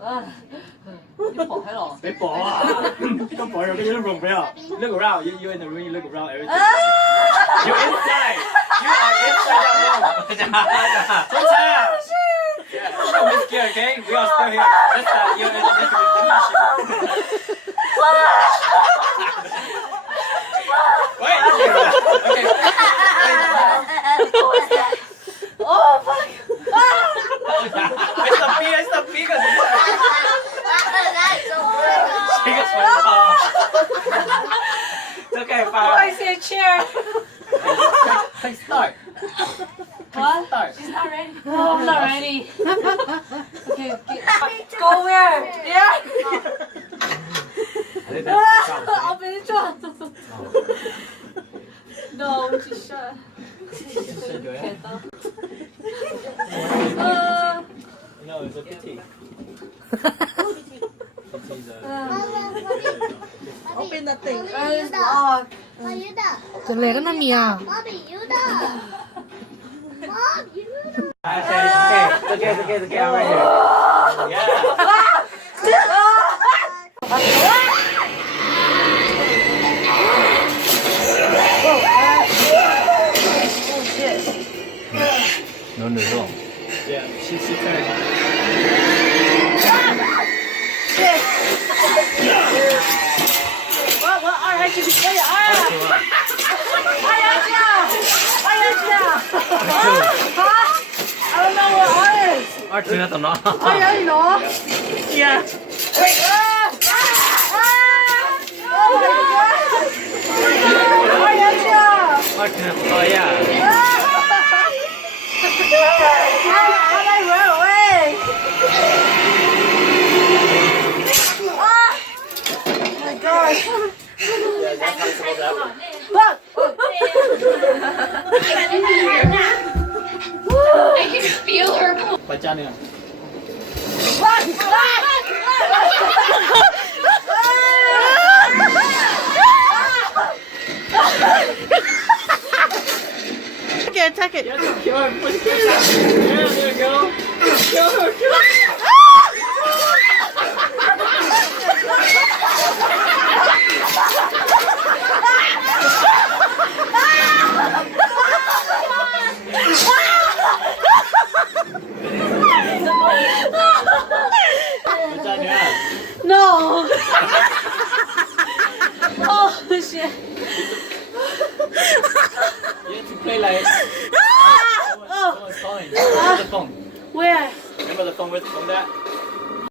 你bỏ hết rồi. 你bỏ啊？都bỏ rồi, cái gì nó không Look around, you in the room, you look around everything. You inside, you are inside the room. 出差啊 Don't be scared, okay? We are still here. Let's start. You're in the Wait. Okay. Oh fuck. It's the biggest. Biggest one. It's okay, Oh, fine. I see a chair. Take start. What? Start. She's not ready. No, I'm not ready. Okay, okay. Go where? Yeah. I'll finish one. No, she's shut. No, it's a pity. Open the thing. It's locked. 就来个那米啊！ It's okay. I'm right here. Yeah. No, no. Yeah, she turned.我二还去可以啊！二呀去啊！I don't know what orange. 二听得懂吗？二呀你懂？Yeah. Oh my god. 二呀去啊！二听得懂呀。How do I run away? Oh my gosh. Yeah, that's how it's supposed to happen. Look. I can feel her. 快加那个。 Take it. Kill her, push her. Yeah, there you go. Kill her. No. Oh shit. You have to play like. Oh. Someone's calling. Where's the phone? Where? Remember the phone? Where's the phone at?